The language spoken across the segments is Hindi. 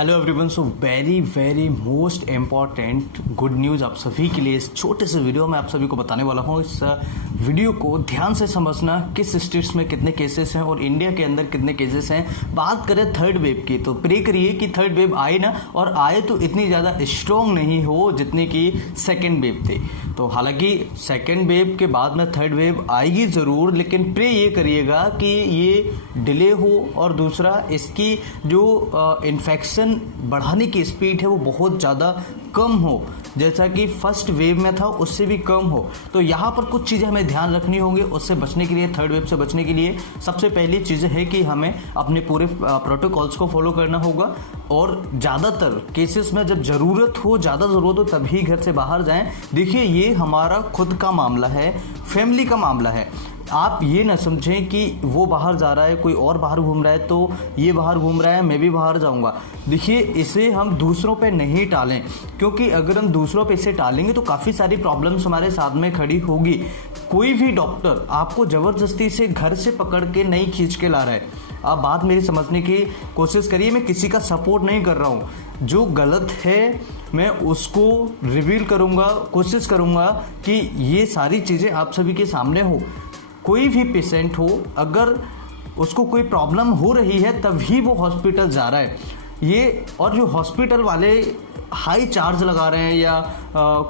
Hello everyone. So very very most important good news आप सभी के लिए इस छोटे से वीडियो में आप सभी को बताने वाला हूँ। इस वीडियो को ध्यान से समझना, किस स्टेट्स में कितने केसेस हैं और इंडिया के अंदर कितने केसेस हैं। बात करें थर्ड वेव की तो प्रे करिए कि थर्ड वेव आए ना, और आए तो इतनी ज़्यादा स्ट्रॉन्ग नहीं हो जितनी कि सेकेंड वेव थी। तो हालांकि सेकेंड वेव के बाद में थर्ड वेव आएगी ज़रूर, लेकिन प्रे ये करिएगा कि ये डिले हो और दूसरा इसकी जो इन्फेक्शन बढ़ाने की स्पीड है वो बहुत ज़्यादा कम हो, जैसा कि फर्स्ट वेव में था उससे भी कम हो। तो यहाँ पर कुछ चीज़ें हमें ध्यान रखनी होंगी उससे बचने के लिए, थर्ड वेव से बचने के लिए। सबसे पहली चीज़ है कि हमें अपने पूरे प्रोटोकॉल्स को फॉलो करना होगा और ज़्यादातर केसेस में जब ज़रूरत हो, ज़्यादा ज़रूरत हो तभी घर से बाहर जाएं। देखिए, ये हमारा खुद का मामला है, फैमिली का मामला है। आप ये ना समझें कि वो बाहर जा रहा है, कोई और बाहर घूम रहा है तो ये बाहर घूम रहा है मैं भी बाहर जाऊंगा। देखिए, इसे हम दूसरों पे नहीं टालें, क्योंकि अगर हम दूसरों पे इसे टालेंगे तो काफ़ी सारी प्रॉब्लम्स हमारे साथ में खड़ी होगी। कोई भी डॉक्टर आपको ज़बरदस्ती से घर से पकड़ के नहीं खींच के ला रहा है। आप बात मेरी समझने की कोशिश करिए, मैं किसी का सपोर्ट नहीं कर रहा हूँ। जो गलत है मैं उसको रिवील करूँगा, कोशिश करूँगा कि ये सारी चीज़ें आप सभी के सामने हो। कोई भी पेशेंट हो, अगर उसको कोई प्रॉब्लम हो रही है तभी वो हॉस्पिटल जा रहा है। ये और जो हॉस्पिटल वाले हाई चार्ज लगा रहे हैं या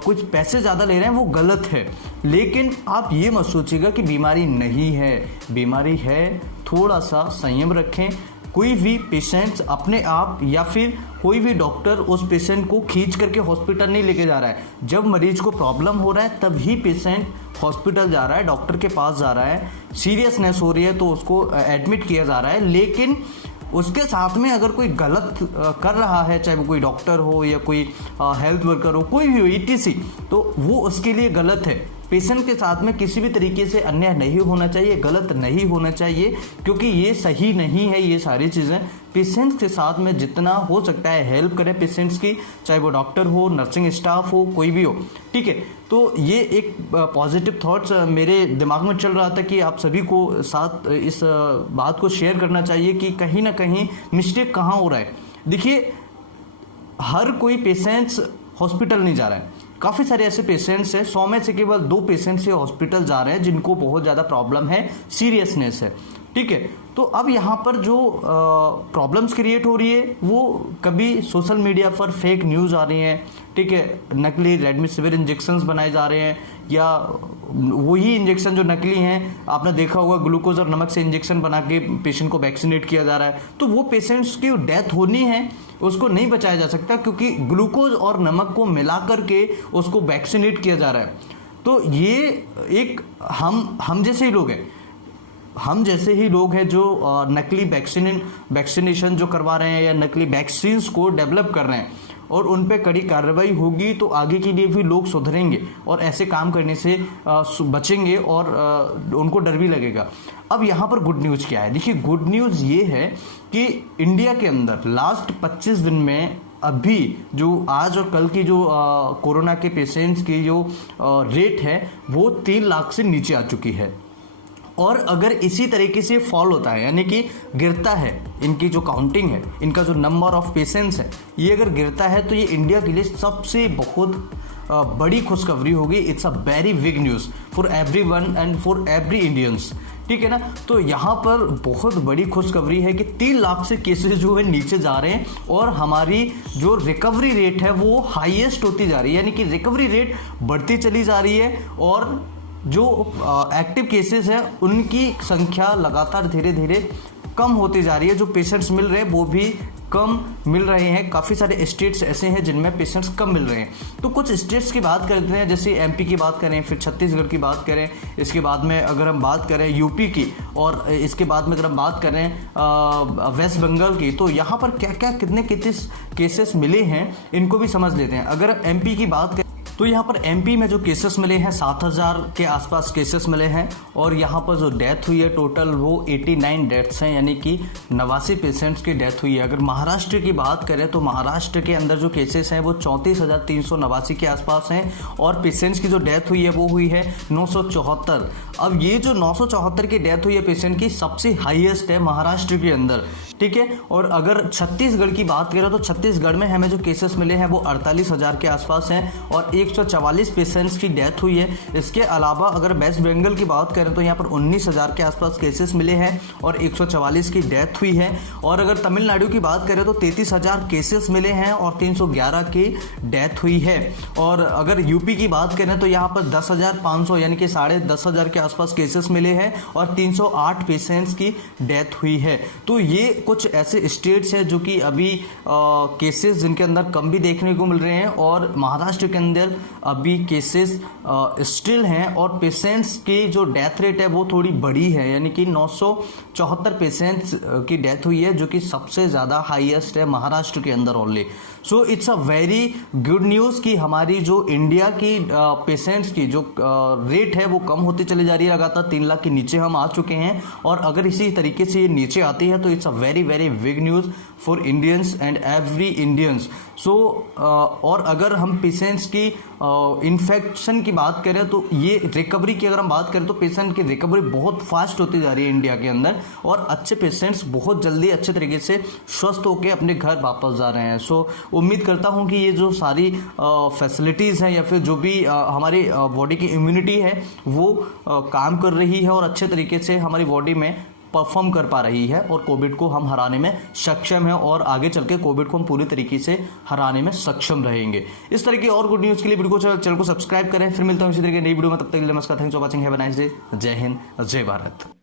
कुछ पैसे ज़्यादा ले रहे हैं वो गलत है। लेकिन आप ये मत सोचिएगा कि बीमारी नहीं है, बीमारी है। थोड़ा सा संयम रखें। कोई भी पेशेंट अपने आप या फिर कोई भी डॉक्टर उस पेशेंट को खींच करके हॉस्पिटल नहीं लेके जा रहा है। जब मरीज को प्रॉब्लम हो रहा है तभी पेशेंट हॉस्पिटल जा रहा है, डॉक्टर के पास जा रहा है, सीरियसनेस हो रही है तो उसको एडमिट किया जा रहा है। लेकिन उसके साथ में अगर कोई गलत कर रहा है, चाहे वो कोई डॉक्टर हो या कोई हेल्थ वर्कर हो, कोई भी हो ETC, तो वो उसके लिए गलत है। पेशेंट के साथ में किसी भी तरीके से अन्याय नहीं होना चाहिए, गलत नहीं होना चाहिए, क्योंकि ये सही नहीं है। ये सारी चीज़ें पेशेंट्स के साथ में जितना हो सकता है हेल्प करें पेशेंट्स की, चाहे वो डॉक्टर हो, नर्सिंग स्टाफ हो, कोई भी हो, ठीक है। तो ये एक पॉजिटिव थॉट्स मेरे दिमाग में चल रहा था कि आप सभी को साथ इस बात को शेयर करना चाहिए कि कहीं ना कहीं मिस्टेक कहाँ हो रहा है। देखिए, हर कोई पेशेंट्स हॉस्पिटल नहीं जा रहा है। काफ़ी सारे ऐसे पेशेंट्स हैं, 100 में से केवल 2 पेशेंट्स ये हॉस्पिटल जा रहे हैं जिनको बहुत ज़्यादा प्रॉब्लम है, सीरियसनेस है, ठीक है। तो अब यहाँ पर जो प्रॉब्लम्स क्रिएट हो रही है वो कभी सोशल मीडिया पर फेक न्यूज़ आ रही हैं, ठीक है। नकली रेमडेसिविर इंजेक्शंस बनाए जा रहे हैं, या वही इंजेक्शन जो नकली हैं, आपने देखा होगा ग्लूकोज और नमक से इंजेक्शन बना के पेशेंट को वैक्सीनेट किया जा रहा है। तो वो पेशेंट्स की डेथ होनी है, उसको नहीं बचाया जा सकता, क्योंकि ग्लूकोज और नमक को मिला करके उसको वैक्सीनेट किया जा रहा है। तो ये एक हम जैसे ही लोग हैं, हम जैसे ही लोग हैं जो नकली वैक्सीनेशन जो करवा रहे हैं या नकली वैक्सीन्स को डेवलप कर रहे हैं, और उन पे कड़ी कार्रवाई होगी तो आगे के लिए भी लोग सुधरेंगे और ऐसे काम करने से बचेंगे और उनको डर भी लगेगा। अब यहाँ पर गुड न्यूज़ क्या है? देखिए, गुड न्यूज़ ये है कि इंडिया के अंदर लास्ट 25 दिन में अभी जो आज और कल की जो कोरोना के पेशेंट्स की जो रेट है वो 3 लाख से नीचे आ चुकी है। और अगर इसी तरीके से फॉल होता है, यानी कि गिरता है, इनकी जो काउंटिंग है, इनका जो नंबर ऑफ पेशेंट्स है, ये अगर गिरता है तो ये इंडिया के लिए सबसे बहुत बड़ी खुशखबरी होगी। It's a very big news for everyone and for every Indians, ठीक है ना। तो यहाँ पर बहुत बड़ी खुशखबरी है कि 3 लाख से केसेस जो है नीचे जा रहे हैं और हमारी जो रिकवरी रेट है वो हाईएस्ट होती जा रही है, यानी कि रिकवरी रेट बढ़ती चली जा रही है और जो एक्टिव केसेस हैं उनकी संख्या लगातार धीरे धीरे कम होती जा रही है। जो पेशेंट्स मिल रहे हैं वो भी कम मिल रहे हैं। काफ़ी सारे स्टेट्स ऐसे हैं जिनमें पेशेंट्स कम मिल रहे हैं। तो कुछ स्टेट्स की बात करते हैं, जैसे MP की बात करें, फिर छत्तीसगढ़ की बात करें, इसके बाद में अगर हम बात करें UP की, और इसके बाद में अगर हम बात करें वेस्ट बंगाल की, तो यहाँ पर क्या क्या कितने केसेस मिले हैं इनको भी समझ लेते हैं। अगर MP की बात करें तो यहाँ पर एमपी में जो केसेस मिले हैं 7,000 के आसपास केसेस मिले हैं और यहाँ पर जो डेथ हुई है टोटल वो 89 डेथ्स हैं, यानी कि 89 पेशेंट्स की डेथ हुई है। अगर महाराष्ट्र की बात करें तो महाराष्ट्र के अंदर जो केसेस हैं वो 34,389 के आसपास हैं और पेशेंट्स की जो डेथ हुई है वो हुई है 974। अब ये जो 974 की डेथ हुई है पेशेंट की सबसे हाईएस्ट है महाराष्ट्र के अंदर, ठीक है। और अगर छत्तीसगढ़ की बात करें तो छत्तीसगढ़ में हमें जो केसेस मिले हैं वो 48,000 के आसपास हैं और 144 पेशेंट्स की डेथ हुई है। इसके अलावा अगर वेस्ट बंगाल की बात करें तो यहाँ पर 19,000 के आसपास केसेस मिले हैं और 144 की डेथ हुई है। और अगर तमिलनाडु की बात करें तो 33,000 केसेस मिले हैं और 311 की डेथ हुई है। और अगर यूपी की बात करें तो यहाँ पर 10,500 यानी कि 10,500 के आसपास केसेस मिले हैं और 308 पेशेंट्स की डेथ हुई है। तो ये कुछ ऐसे स्टेट्स हैं जो कि अभी केसेस जिनके अंदर कम भी देखने को मिल रहे हैं और महाराष्ट्र के अंदर अभी केसेस स्टिल हैं और पेशेंट्स की जो डेथ रेट है वो थोड़ी बड़ी है, यानी कि 974 पेशेंट्स की डेथ हुई है जो कि सबसे ज़्यादा हाईएस्ट है महाराष्ट्र के अंदर only. So it's a very good news कि हमारी जो इंडिया की पेशेंट्स की जो रेट है वो कम होती चली जा रही है, लगातार 3 लाख के नीचे हम आ चुके हैं और अगर इसी तरीके से ये नीचे आती है तो it's a very very big news for Indians and every Indians. So और अगर हम पेशेंट्स की इन्फेक्शन की बात करें तो ये रिकवरी की अगर हम बात करें तो पेशेंट की रिकवरी बहुत फास्ट होती जा रही है इंडिया के अंदर और अच्छे पेशेंट्स बहुत जल्दी अच्छे तरीके से स्वस्थ होकर अपने घर वापस जा रहे हैं। सो उम्मीद करता हूं कि ये जो सारी फैसिलिटीज़ हैं या फिर जो भी हमारी बॉडी की इम्यूनिटी है वो काम कर रही है और अच्छे तरीके से हमारी बॉडी में परफॉर्म कर पा रही है और कोविड को हम हराने में सक्षम है और आगे चल के कोविड को हम पूरी तरीके से हराने में सक्षम रहेंगे। इस तरह की और गुड न्यूज़ के लिए वीडियो को चैनल को सब्सक्राइब करें। फिर मिलता हूं इसी तरह की नई वीडियो में, तब तक के लिए नमस्कार, thanks for watching, have a nice day. जय हिंद, जय भारत।